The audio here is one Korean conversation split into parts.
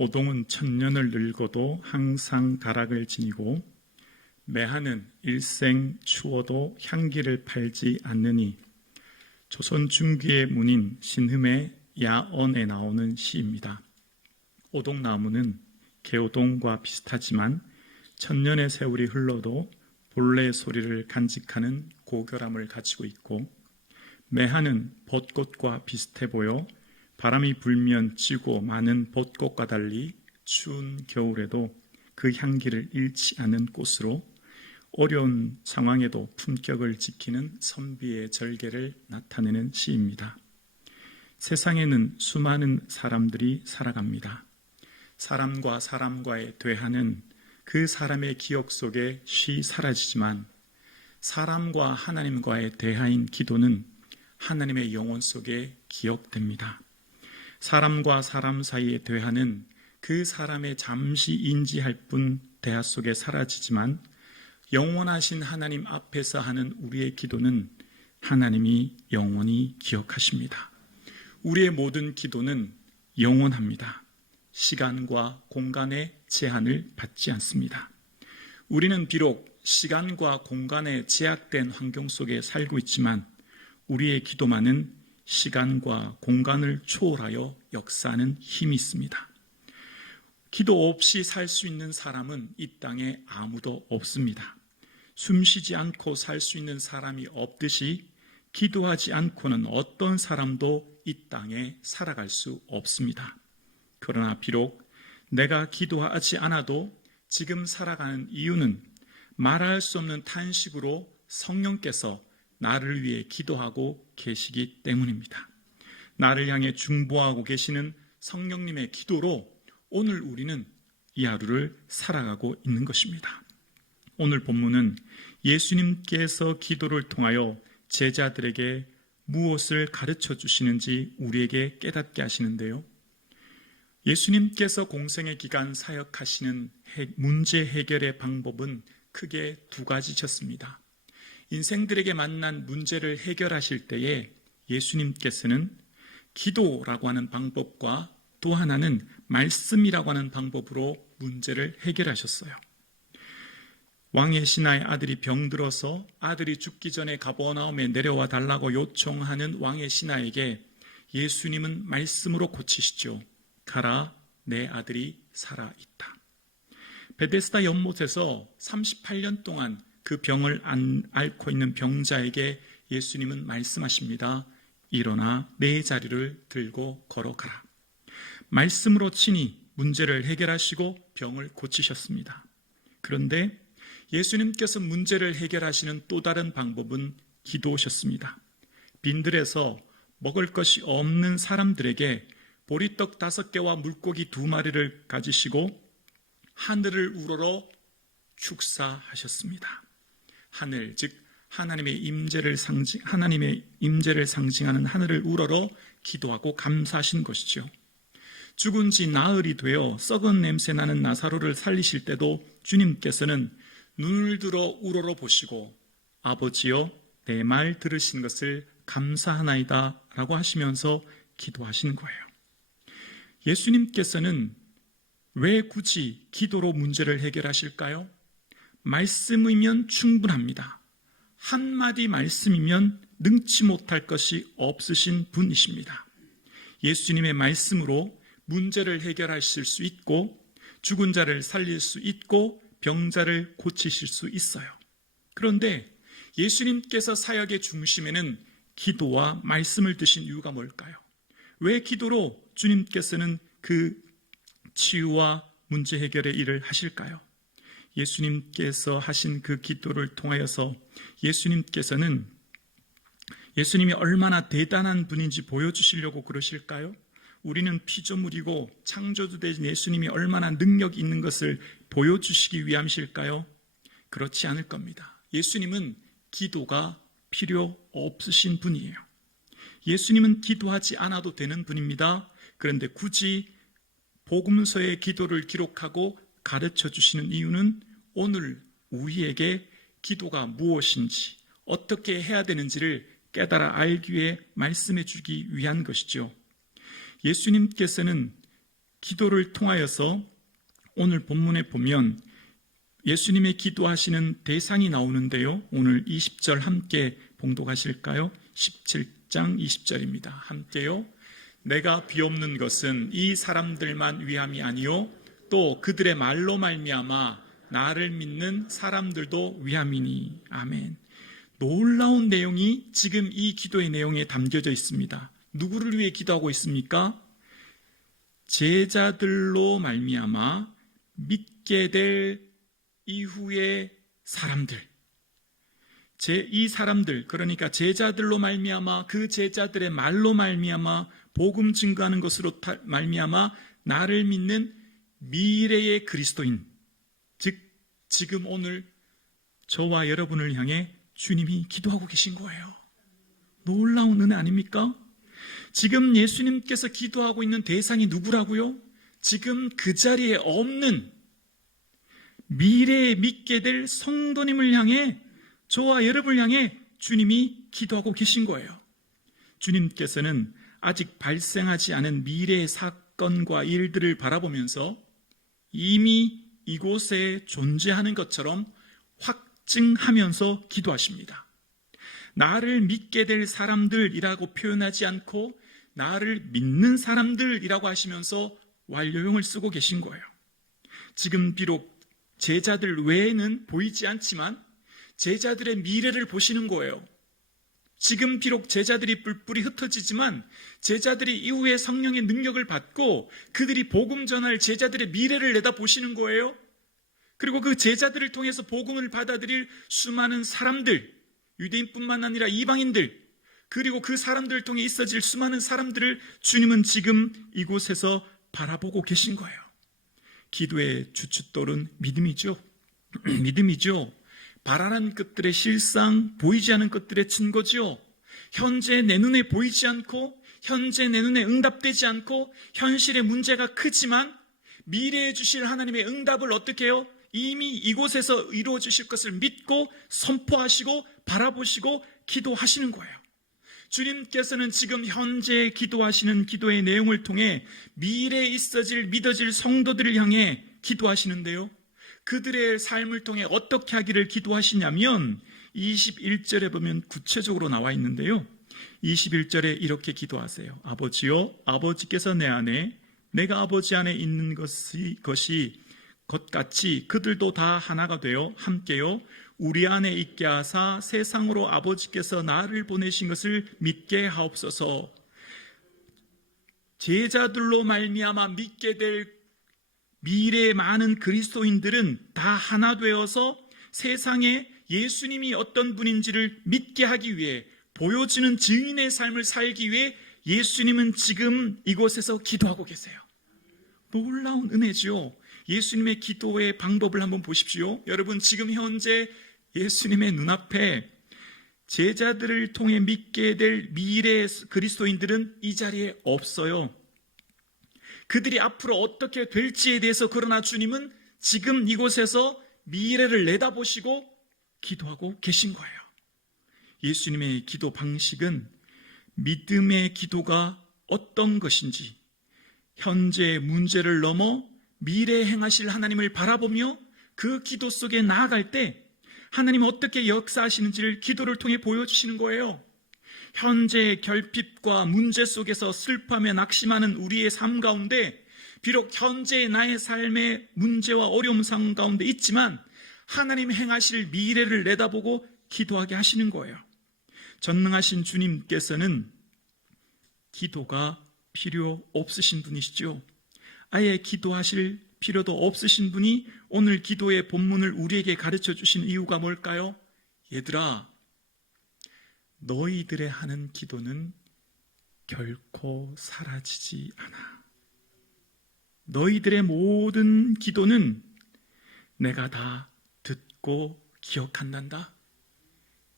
오동은 천년을 늙어도 항상 가락을 지니고 매하는 일생 추워도 향기를 팔지 않느니. 조선 중기의 문인 신흠의 야언에 나오는 시입니다. 오동나무는 개오동과 비슷하지만 천년의 세월이 흘러도 본래의 소리를 간직하는 고결함을 가지고 있고, 매하는 벚꽃과 비슷해 보여 바람이 불면 지고 많은 벚꽃과 달리 추운 겨울에도 그 향기를 잃지 않는 꽃으로 어려운 상황에도 품격을 지키는 선비의 절개를 나타내는 시입니다. 세상에는 수많은 사람들이 살아갑니다. 사람과 사람과의 대화는 그 사람의 기억 속에 쉬 사라지지만, 사람과 하나님과의 대화인 기도는 하나님의 영혼 속에 기억됩니다. 사람과 사람 사이의 대화는 그 사람의 잠시 인지할 뿐 대화 속에 사라지지만, 영원하신 하나님 앞에서 하는 우리의 기도는 하나님이 영원히 기억하십니다. 우리의 모든 기도는 영원합니다. 시간과 공간의 제한을 받지 않습니다. 우리는 비록 시간과 공간에 제약된 환경 속에 살고 있지만, 우리의 기도만은 시간과 공간을 초월하여 역사하는 힘이 있습니다. 기도 없이 살 수 있는 사람은 이 땅에 아무도 없습니다. 숨쉬지 않고 살 수 있는 사람이 없듯이 기도하지 않고는 어떤 사람도 이 땅에 살아갈 수 없습니다. 그러나 비록 내가 기도하지 않아도 지금 살아가는 이유는 말할 수 없는 탄식으로 성령께서 나를 위해 기도하고 계시기 때문입니다. 나를 향해 중보하고 계시는 성령님의 기도로 오늘 우리는 이 하루를 살아가고 있는 것입니다. 오늘 본문은 예수님께서 기도를 통하여 제자들에게 무엇을 가르쳐 주시는지 우리에게 깨닫게 하시는데요. 예수님께서 공생의 기간 사역하시는 문제 해결의 방법은 크게 두 가지셨습니다. 인생들에게 만난 문제를 해결하실 때에 예수님께서는 기도라고 하는 방법과 또 하나는 말씀이라고 하는 방법으로 문제를 해결하셨어요. 왕의 신하의 아들이 병들어서 아들이 죽기 전에 가버나움에 내려와 달라고 요청하는 왕의 신하에게 예수님은 말씀으로 고치시죠. 가라, 내 아들이 살아있다. 베데스다 연못에서 38년 동안 그 병을 앓고 있는 병자에게 예수님은 말씀하십니다. 일어나 내 자리를 들고 걸어가라. 말씀으로 친히 문제를 해결하시고 병을 고치셨습니다. 그런데 예수님께서 문제를 해결하시는 또 다른 방법은 기도하셨습니다. 빈들에서 먹을 것이 없는 사람들에게 보리떡 5개와 물고기 2마리를 가지시고 하늘을 우러러 축사하셨습니다. 하늘, 즉 하나님의 임재를 상징하는 하늘을 우러러 기도하고 감사하신 것이죠. 죽은 지 나흘이 되어 썩은 냄새 나는 나사로를 살리실 때도 주님께서는 눈을 들어 우러러 보시고 아버지여 내 말 들으신 것을 감사하나이다 라고 하시면서 기도하신 거예요. 예수님께서는 왜 굳이 기도로 문제를 해결하실까요? 말씀이면 충분합니다. 한마디 말씀이면 능치 못할 것이 없으신 분이십니다. 예수님의 말씀으로 문제를 해결하실 수 있고 죽은 자를 살릴 수 있고 병자를 고치실 수 있어요. 그런데 예수님께서 사역의 중심에는 기도와 말씀을 두신 이유가 뭘까요? 왜 기도로 주님께서는 그 치유와 문제 해결의 일을 하실까요? 예수님께서 하신 그 기도를 통하여서 예수님이 얼마나 대단한 분인지 보여주시려고 그러실까요? 우리는 피조물이고 창조주 되신 예수님이 얼마나 능력이 있는 것을 보여주시기 위함이실까요? 그렇지 않을 겁니다. 예수님은 기도가 필요 없으신 분이에요. 예수님은 기도하지 않아도 되는 분입니다. 그런데 굳이 복음서의 기도를 기록하고 가르쳐 주시는 이유는 오늘 우리에게 기도가 무엇인지 어떻게 해야 되는지를 깨달아 알기 위해 말씀해 주기 위한 것이죠. 예수님께서는 기도를 통하여서 오늘 본문에 보면 예수님의 기도하시는 대상이 나오는데요. 오늘 20절 함께 봉독하실까요? 17장 20절입니다. 함께요. 내가 비옵는 것은 이 사람들만 위함이 아니요 또 그들의 말로 말미암아 나를 믿는 사람들도 위함이니. 아멘. 놀라운 내용이 지금 이 기도의 내용에 담겨져 있습니다. 누구를 위해 기도하고 있습니까? 제자들로 말미암아 믿게 될 이후의 사람들, 이 사람들, 그러니까 제자들로 말미암아 그 제자들의 말로 말미암아 복음 증거하는 것으로 말미암아 나를 믿는 미래의 그리스도인, 즉 지금 오늘 저와 여러분을 향해 주님이 기도하고 계신 거예요. 놀라운 은혜 아닙니까? 지금 예수님께서 기도하고 있는 대상이 누구라고요? 지금 그 자리에 없는 미래에 믿게 될 성도님을 향해, 저와 여러분을 향해 주님이 기도하고 계신 거예요. 주님께서는 아직 발생하지 않은 미래의 사건과 일들을 바라보면서 이미 이곳에 존재하는 것처럼 확증하면서 기도하십니다. 나를 믿게 될 사람들이라고 표현하지 않고 나를 믿는 사람들이라고 하시면서 완료형을 쓰고 계신 거예요. 지금 비록 제자들 외에는 보이지 않지만 제자들의 미래를 보시는 거예요. 지금 비록 제자들이 뿔뿔이 흩어지지만 제자들이 이후에 성령의 능력을 받고 그들이 복음 전할 제자들의 미래를 내다보시는 거예요. 그리고 그 제자들을 통해서 복음을 받아들일 수많은 사람들, 유대인뿐만 아니라 이방인들, 그리고 그 사람들을 통해 있어질 수많은 사람들을 주님은 지금 이곳에서 바라보고 계신 거예요. 기도의 주춧돌은 믿음이죠. 믿음이죠. 바라는 것들의 실상, 보이지 않은 것들의 증거죠. 현재 내 눈에 보이지 않고, 현재 내 눈에 응답되지 않고, 현실의 문제가 크지만 미래에 주실 하나님의 응답을 어떻게 해요? 이미 이곳에서 이루어 주실 것을 믿고 선포하시고 바라보시고 기도하시는 거예요. 주님께서는 지금 현재 기도하시는 기도의 내용을 통해 미래에 있어질 믿어질 성도들을 향해 기도하시는데요. 그들의 삶을 통해 어떻게 하기를 기도하시냐면 21절에 보면 구체적으로 나와 있는데요. 21절에 이렇게 기도하세요. 아버지요, 아버지께서 내 안에, 내가 아버지 안에 있는 것이 것같이 그들도 다 하나가 되어 함께요 우리 안에 있게 하사 세상으로 아버지께서 나를 보내신 것을 믿게 하옵소서. 제자들로 말미암아 믿게 될 미래의 많은 그리스도인들은 다 하나 되어서 세상에 예수님이 어떤 분인지를 믿게 하기 위해 보여주는 증인의 삶을 살기 위해 예수님은 지금 이곳에서 기도하고 계세요. 놀라운 은혜죠. 예수님의 기도의 방법을 한번 보십시오. 여러분, 지금 현재 예수님의 눈앞에 제자들을 통해 믿게 될 미래의 그리스도인들은 이 자리에 없어요. 그들이 앞으로 어떻게 될지에 대해서 그러나 주님은 지금 이곳에서 미래를 내다보시고 기도하고 계신 거예요. 예수님의 기도 방식은 믿음의 기도가 어떤 것인지, 현재의 문제를 넘어 미래에 행하실 하나님을 바라보며 그 기도 속에 나아갈 때 하나님 어떻게 역사하시는지를 기도를 통해 보여주시는 거예요. 현재의 결핍과 문제 속에서 슬퍼하며 낙심하는 우리의 삶 가운데 비록 현재의 나의 삶의 문제와 어려움 상황 가운데 있지만 하나님 행하실 미래를 내다보고 기도하게 하시는 거예요. 전능하신 주님께서는 기도가 필요 없으신 분이시죠. 아예 기도하실 필요도 없으신 분이 오늘 기도의 본문을 우리에게 가르쳐 주신 이유가 뭘까요? 얘들아, 너희들의 하는 기도는 결코 사라지지 않아. 너희들의 모든 기도는 내가 다 듣고 기억한단다.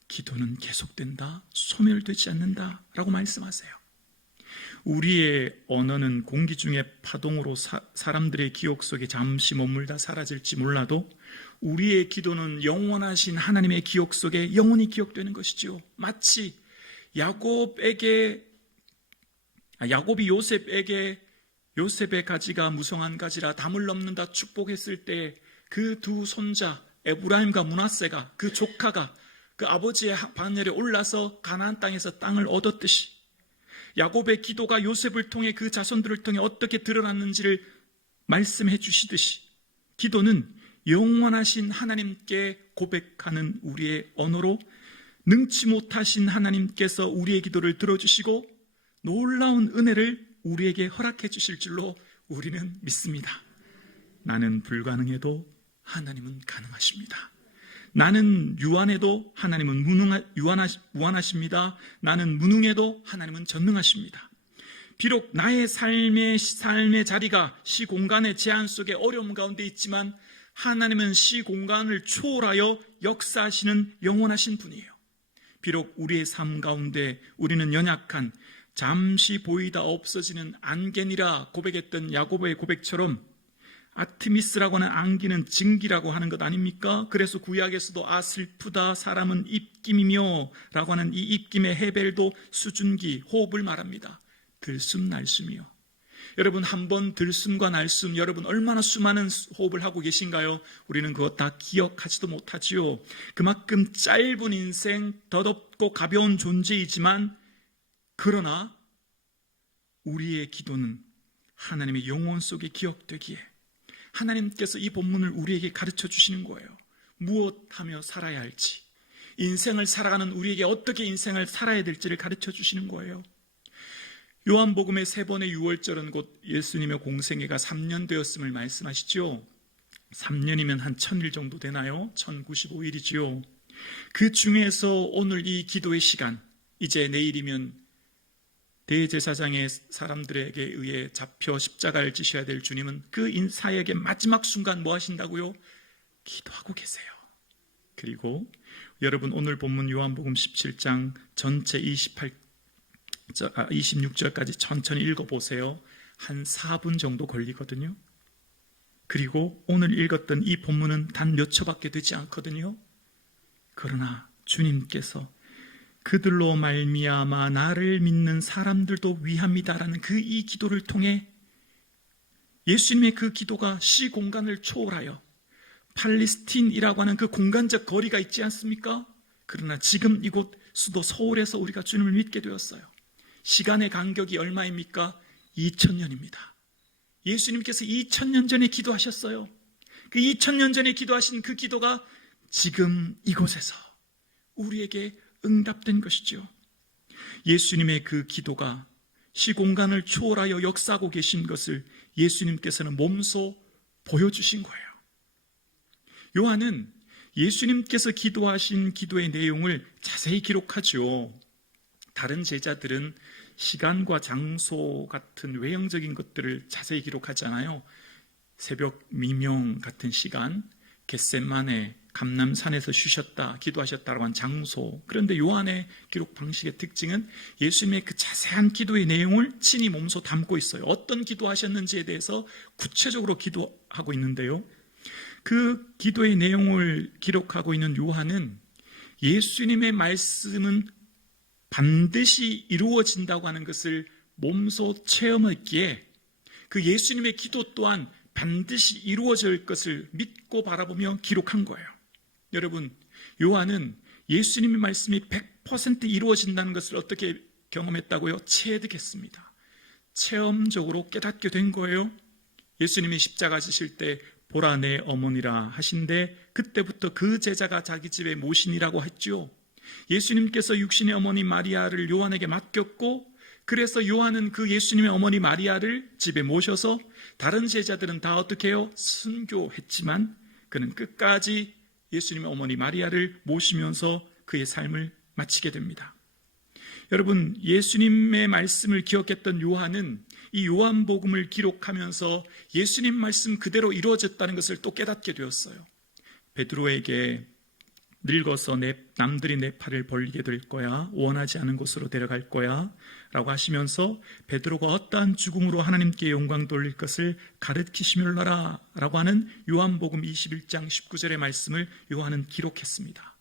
기도는 계속된다. 소멸되지 않는다. 라고 말씀하세요. 우리의 언어는 공기 중에 파동으로 사람들의 기억 속에 잠시 머물다 사라질지 몰라도 우리의 기도는 영원하신 하나님의 기억 속에 영원히 기억되는 것이지요. 마치 야곱이 요셉에게 요셉의 가지가 무성한 가지라 담을 넘는다 축복했을 때 그 두 손자 에브라임과 므낫세가, 그 조카가 그 아버지의 반열에 올라서 가나안 땅에서 땅을 얻었듯이, 야곱의 기도가 요셉을 통해 그 자손들을 통해 어떻게 드러났는지를 말씀해 주시듯이, 기도는 영원하신 하나님께 고백하는 우리의 언어로 능치 못하신 하나님께서 우리의 기도를 들어주시고 놀라운 은혜를 우리에게 허락해 주실 줄로 우리는 믿습니다. 나는 불가능해도 하나님은 가능하십니다. 나는 유한해도 하나님은 무한하십니다. 나는 무능해도 하나님은 전능하십니다. 비록 나의 삶의 자리가 시공간의 제한 속에 어려움 가운데 있지만 하나님은 시공간을 초월하여 역사하시는 영원하신 분이에요. 비록 우리의 삶 가운데 우리는 연약한, 잠시 보이다 없어지는 안개니라 고백했던 야곱의 고백처럼 아트미스라고 하는 안개는 증기라고 하는 것 아닙니까? 그래서 구약에서도 슬프다 사람은 입김이며 라고 하는 이 입김의 헤벨도 수증기, 호흡을 말합니다. 들숨 날숨이요. 여러분, 한번 들숨과 날숨, 여러분 얼마나 수많은 호흡을 하고 계신가요? 우리는 그것 다 기억하지도 못하지요. 그만큼 짧은 인생, 더덥고 가벼운 존재이지만, 그러나 우리의 기도는 하나님의 영혼 속에 기억되기에 하나님께서 이 본문을 우리에게 가르쳐 주시는 거예요. 무엇하며 살아야 할지, 인생을 살아가는 우리에게 어떻게 인생을 살아야 될지를 가르쳐 주시는 거예요. 요한복음의 3번의 유월절은 곧 예수님의 공생애가 3년 되었음을 말씀하시죠. 3년이면 한 1000일 정도 되나요? 1095일이지요. 그 중에서 오늘 이 기도의 시간, 이제 내일이면 대제사장의 사람들에게 의해 잡혀 십자가를 지셔야 될 주님은 그 사역의 마지막 순간 뭐 하신다고요? 기도하고 계세요. 그리고 여러분, 오늘 본문 요한복음 17장 전체 26절까지 천천히 읽어보세요. 한 4분 정도 걸리거든요. 그리고 오늘 읽었던 이 본문은 단 몇 초밖에 되지 않거든요. 그러나 주님께서 그들로 말미암아 나를 믿는 사람들도 위함이다라는 그 이 기도를 통해 예수님의 그 기도가 시공간을 초월하여 팔레스틴이라고 하는 그 공간적 거리가 있지 않습니까? 그러나 지금 이곳 수도 서울에서 우리가 주님을 믿게 되었어요. 시간의 간격이 얼마입니까? 2000년입니다. 예수님께서 2000년 전에 기도하셨어요. 그 2000년 전에 기도하신 그 기도가 지금 이곳에서 우리에게 응답된 것이죠. 예수님의 그 기도가 시공간을 초월하여 역사하고 계신 것을 예수님께서는 몸소 보여주신 거예요. 요한은 예수님께서 기도하신 기도의 내용을 자세히 기록하죠. 다른 제자들은 시간과 장소 같은 외형적인 것들을 자세히 기록하잖아요. 새벽 미명 같은 시간, 겟세마네 감람산에서 쉬셨다, 기도하셨다라고 한 장소. 그런데 요한의 기록 방식의 특징은 예수님의 그 자세한 기도의 내용을 친히 몸소 담고 있어요. 어떤 기도하셨는지에 대해서 구체적으로 기도하고 있는데요, 그 기도의 내용을 기록하고 있는 요한은 예수님의 말씀은 반드시 이루어진다고 하는 것을 몸소 체험했기에 그 예수님의 기도 또한 반드시 이루어질 것을 믿고 바라보며 기록한 거예요. 여러분, 요한은 예수님의 말씀이 100% 이루어진다는 것을 어떻게 경험했다고요? 체득했습니다. 체험적으로 깨닫게 된 거예요. 예수님이 십자가 지실 때 보라 내 어머니라 하신데 그때부터 그 제자가 자기 집에 모신이라고 했죠. 예수님께서 육신의 어머니 마리아를 요한에게 맡겼고, 그래서 요한은 그 예수님의 어머니 마리아를 집에 모셔서 다른 제자들은 다 어떻게 해요? 순교했지만 그는 끝까지 예수님의 어머니 마리아를 모시면서 그의 삶을 마치게 됩니다. 여러분, 예수님의 말씀을 기억했던 요한은 이 요한복음을 기록하면서 예수님 말씀 그대로 이루어졌다는 것을 또 깨닫게 되었어요. 베드로에게 늙어서 남들이 내 팔을 벌리게 될 거야, 원하지 않은 곳으로 데려갈 거야 라고 하시면서 베드로가 어떠한 죽음으로 하나님께 영광 돌릴 것을 가르치시밀러라 라고 하는 요한복음 21장 19절의 말씀을 요한은 기록했습니다.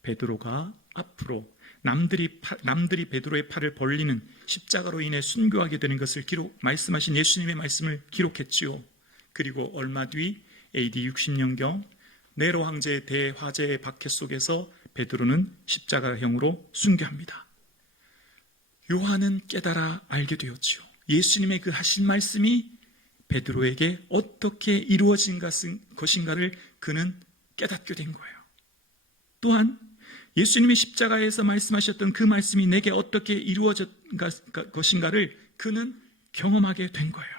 베드로가 앞으로 남들이 베드로의 팔을 벌리는 십자가로 인해 순교하게 되는 것을 말씀하신 예수님의 말씀을 기록했지요. 그리고 얼마 뒤 AD 60년경 네로 황제의 대화재의 박해 속에서 베드로는 십자가형으로 순교합니다. 요한은 깨달아 알게 되었지요. 예수님의 그 하신 말씀이 베드로에게 어떻게 이루어진 것인가를 그는 깨닫게 된 거예요. 또한 예수님이 십자가에서 말씀하셨던 그 말씀이 내게 어떻게 이루어진 것인가를 그는 경험하게 된 거예요.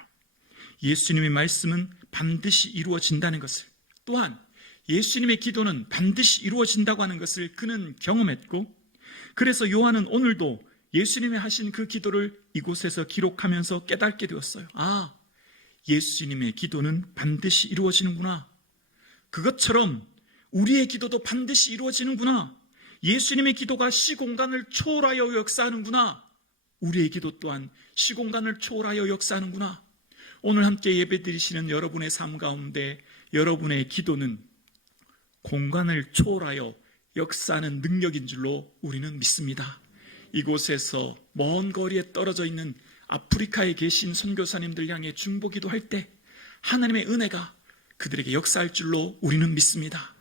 예수님의 말씀은 반드시 이루어진다는 것을, 또한 예수님의 기도는 반드시 이루어진다고 하는 것을 그는 경험했고, 그래서 요한은 오늘도 예수님이 하신 그 기도를 이곳에서 기록하면서 깨닫게 되었어요. 아, 예수님의 기도는 반드시 이루어지는구나. 그것처럼 우리의 기도도 반드시 이루어지는구나. 예수님의 기도가 시공간을 초월하여 역사하는구나. 우리의 기도 또한 시공간을 초월하여 역사하는구나. 오늘 함께 예배드리시는 여러분의 삶 가운데 여러분의 기도는 공간을 초월하여 역사하는 능력인 줄로 우리는 믿습니다. 이곳에서 먼 거리에 떨어져 있는 아프리카에 계신 선교사님들 향해 중보기도 할 때 하나님의 은혜가 그들에게 역사할 줄로 우리는 믿습니다.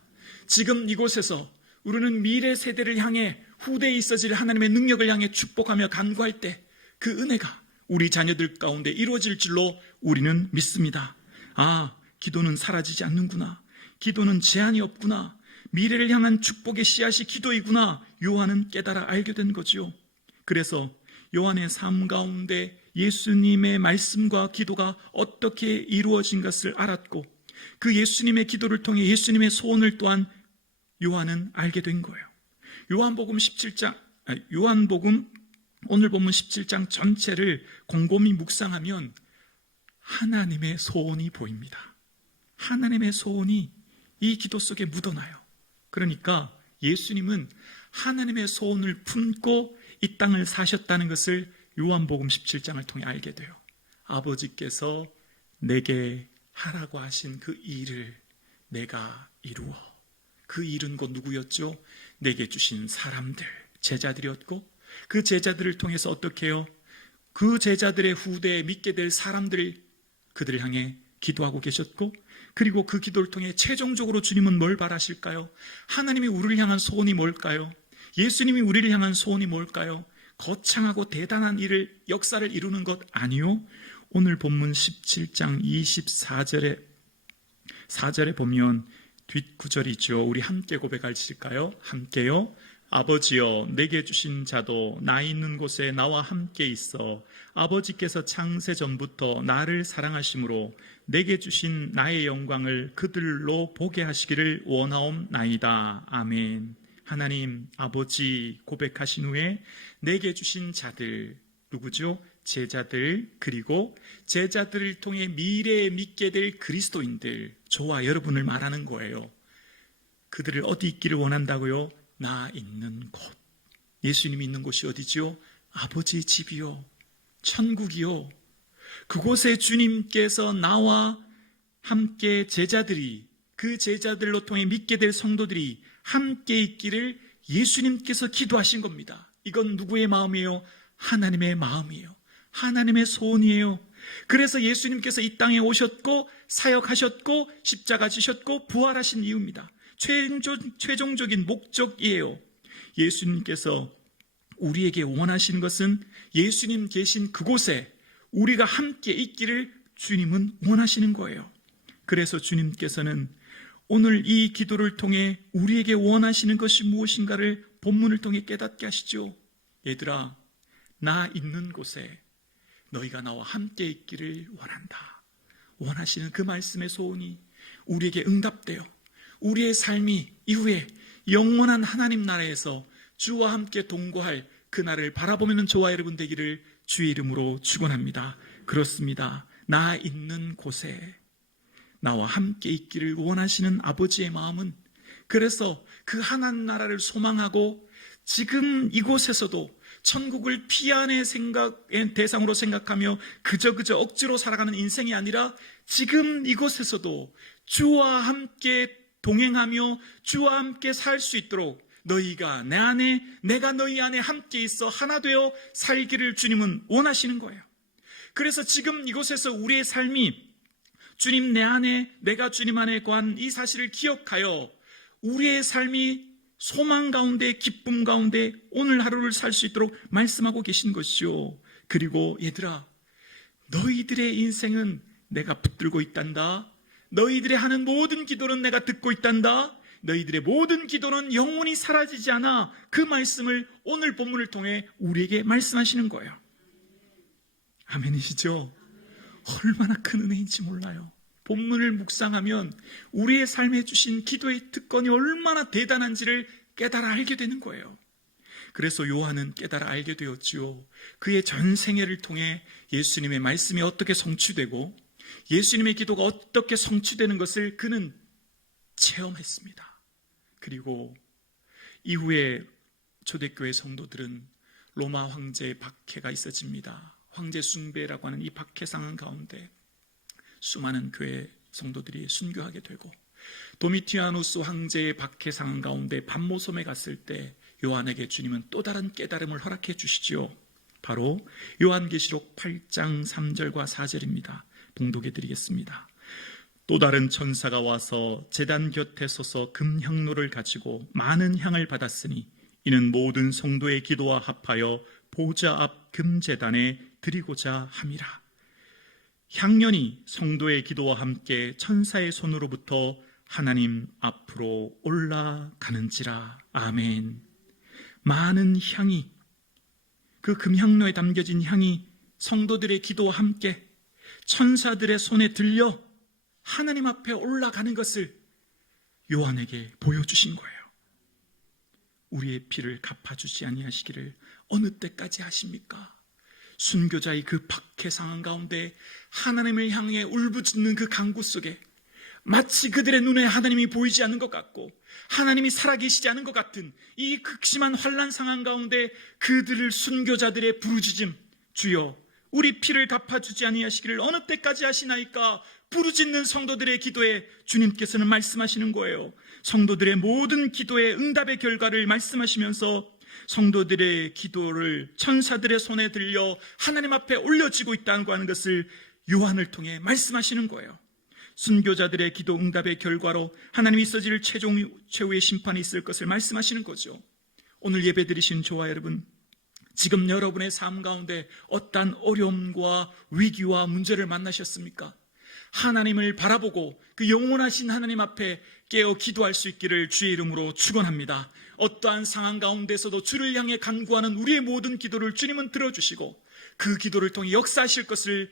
지금 이곳에서 우리는 미래 세대를 향해 후대에 있어질 하나님의 능력을 향해 축복하며 간구할 때 그 은혜가 우리 자녀들 가운데 이루어질 줄로 우리는 믿습니다. 아, 기도는 사라지지 않는구나. 기도는 제한이 없구나. 미래를 향한 축복의 씨앗이 기도이구나. 요한은 깨달아 알게 된 거죠. 그래서 요한의 삶 가운데 예수님의 말씀과 기도가 어떻게 이루어진 것을 알았고, 그 예수님의 기도를 통해 예수님의 소원을 또한 요한은 알게 된 거예요. 요한복음 오늘 본문 17장 전체를 곰곰이 묵상하면 하나님의 소원이 보입니다. 하나님의 소원이 이 기도 속에 묻어나요. 그러니까 예수님은 하나님의 소원을 품고 이 땅을 사셨다는 것을 요한복음 17장을 통해 알게 돼요. 아버지께서 내게 하라고 하신 그 일을 내가 이루어. 그 일은 곧 누구였죠? 내게 주신 사람들, 제자들이었고, 그 제자들을 통해서 어떻게 해요? 그 제자들의 후대에 믿게 될 사람들, 그들을 향해 기도하고 계셨고, 그리고 그 기도를 통해 최종적으로 주님은 뭘 바라실까요? 하나님이 우리를 향한 소원이 뭘까요? 예수님이 우리를 향한 소원이 뭘까요? 거창하고 대단한 역사를 이루는 것 아니요? 오늘 본문 17장 24절에 보면 뒷구절이죠. 우리 함께 고백하실까요? 함께요. 아버지여, 내게 주신 자도 나 있는 곳에 나와 함께 있어 아버지께서 창세 전부터 나를 사랑하심으로 내게 주신 나의 영광을 그들로 보게 하시기를 원하옵나이다. 아멘. 하나님 아버지 고백하신 후에 내게 주신 자들, 누구죠? 제자들, 그리고 제자들을 통해 미래에 믿게 될 그리스도인들, 저와 여러분을 말하는 거예요. 그들을 어디 있기를 원한다고요? 나 있는 곳. 예수님이 있는 곳이 어디지요? 아버지의 집이요, 천국이요. 그곳에 주님께서 나와 함께 제자들이, 그 제자들로 통해 믿게 될 성도들이 함께 있기를 예수님께서 기도하신 겁니다. 이건 누구의 마음이에요? 하나님의 마음이에요. 하나님의 소원이에요. 그래서 예수님께서 이 땅에 오셨고 사역하셨고 십자가 지셨고 부활하신 이유입니다. 최종적인 목적이에요. 예수님께서 우리에게 원하시는 것은 예수님 계신 그곳에 우리가 함께 있기를 주님은 원하시는 거예요. 그래서 주님께서는 오늘 이 기도를 통해 우리에게 원하시는 것이 무엇인가를 본문을 통해 깨닫게 하시죠. 얘들아, 나 있는 곳에 너희가 나와 함께 있기를 원한다. 원하시는 그 말씀의 소원이 우리에게 응답되어 우리의 삶이 이후에 영원한 하나님 나라에서 주와 함께 동거할 그날을 바라보면 저와 여러분 되기를 주의 이름으로 축원합니다. 그렇습니다. 나 있는 곳에 나와 함께 있기를 원하시는 아버지의 마음은, 그래서 그 하나님 나라를 소망하고 지금 이곳에서도 천국을 피안의 대상으로 생각하며 그저 억지로 살아가는 인생이 아니라 지금 이곳에서도 주와 함께 동행하며 주와 함께 살 수 있도록 너희가 내 안에, 내가 너희 안에 함께 있어 하나 되어 살기를 주님은 원하시는 거예요. 그래서 지금 이곳에서 우리의 삶이 주님 내 안에, 내가 주님 안에 거한 이 사실을 기억하여 우리의 삶이 소망 가운데, 기쁨 가운데 오늘 하루를 살 수 있도록 말씀하고 계신 것이요. 그리고 얘들아, 너희들의 인생은 내가 붙들고 있단다. 너희들의 하는 모든 기도는 내가 듣고 있단다. 너희들의 모든 기도는 영원히 사라지지 않아. 그 말씀을 오늘 본문을 통해 우리에게 말씀하시는 거예요. 아멘이시죠? 얼마나 큰 은혜인지 몰라요. 본문을 묵상하면 우리의 삶에 주신 기도의 특권이 얼마나 대단한지를 깨달아 알게 되는 거예요. 그래서 요한은 깨달아 알게 되었지요. 그의 전 생애를 통해 예수님의 말씀이 어떻게 성취되고 예수님의 기도가 어떻게 성취되는 것을 그는 체험했습니다. 그리고 이후에 초대교회 성도들은 로마 황제의 박해가 있어집니다. 황제 숭배라고 하는 이 박해 상황 가운데 수많은 교회 성도들이 순교하게 되고, 도미티아누스 황제의 박해 상황 가운데 반모섬에 갔을 때 요한에게 주님은 또 다른 깨달음을 허락해 주시지요. 바로 요한계시록 8장 3절과 4절입니다. 봉독해 드리겠습니다. 또 다른 천사가 와서 제단 곁에 서서 금향로를 가지고 많은 향을 받았으니 이는 모든 성도의 기도와 합하여 보좌 앞 금제단에 드리고자 함이라. 향연이 성도의 기도와 함께 천사의 손으로부터 하나님 앞으로 올라가는지라. 아멘. 많은 향이, 그 금향로에 담겨진 향이 성도들의 기도와 함께 천사들의 손에 들려 하나님 앞에 올라가는 것을 요한에게 보여주신 거예요. 우리의 피를 갚아주지 아니하시기를 어느 때까지 하십니까? 순교자의 그 박해 상황 가운데 하나님을 향해 울부짖는 그 강구 속에 마치 그들의 눈에 하나님이 보이지 않는 것 같고 하나님이 살아계시지 않은 것 같은 이 극심한 환난 상황 가운데 그들을 순교자들의 부르짖음, 주여 우리 피를 갚아주지 아니하시기를 어느 때까지 하시나이까? 부르짖는 성도들의 기도에 주님께서는 말씀하시는 거예요. 성도들의 모든 기도의 응답의 결과를 말씀하시면서 성도들의 기도를 천사들의 손에 들려 하나님 앞에 올려지고 있다고 하는 것을 요한을 통해 말씀하시는 거예요. 순교자들의 기도 응답의 결과로 하나님이 있어질 최후의 심판이 있을 것을 말씀하시는 거죠. 오늘 예배드리신 저와 여러분, 지금 여러분의 삶 가운데 어떠한 어려움과 위기와 문제를 만나셨습니까? 하나님을 바라보고 그 영원하신 하나님 앞에 깨어 기도할 수 있기를 주의 이름으로 축원합니다. 어떠한 상황 가운데서도 주를 향해 간구하는 우리의 모든 기도를 주님은 들어주시고 그 기도를 통해 역사하실 것을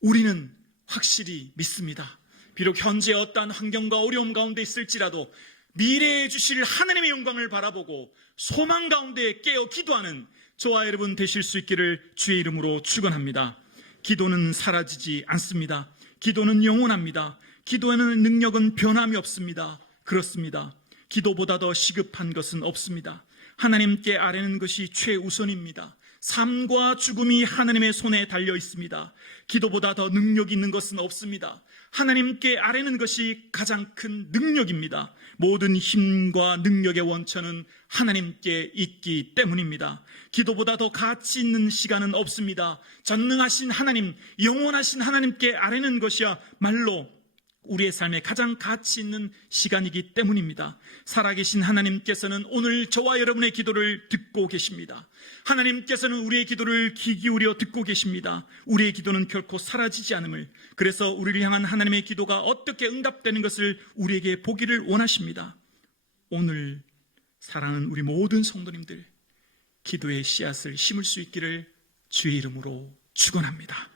우리는 확실히 믿습니다. 비록 현재 어떠한 환경과 어려움 가운데 있을지라도 미래에 주실 하나님의 영광을 바라보고 소망 가운데 깨어 기도하는 저와 여러분 되실 수 있기를 주의 이름으로 축원합니다. 기도는 사라지지 않습니다. 기도는 영원합니다. 기도에는 능력은 변함이 없습니다. 그렇습니다. 기도보다 더 시급한 것은 없습니다. 하나님께 아뢰는 것이 최우선입니다. 삶과 죽음이 하나님의 손에 달려 있습니다. 기도보다 더 능력 있는 것은 없습니다. 하나님께 아뢰는 것이 가장 큰 능력입니다. 모든 힘과 능력의 원천은 하나님께 있기 때문입니다. 기도보다 더 가치 있는 시간은 없습니다. 전능하신 하나님, 영원하신 하나님께 아뢰는 것이야말로 우리의 삶에 가장 가치 있는 시간이기 때문입니다. 살아계신 하나님께서는 오늘 저와 여러분의 기도를 듣고 계십니다. 하나님께서는 우리의 기도를 귀 기울여 듣고 계십니다. 우리의 기도는 결코 사라지지 않음을, 그래서 우리를 향한 하나님의 기도가 어떻게 응답되는 것을 우리에게 보기를 원하십니다. 오늘 사랑하는 우리 모든 성도님들, 기도의 씨앗을 심을 수 있기를 주의 이름으로 축원합니다.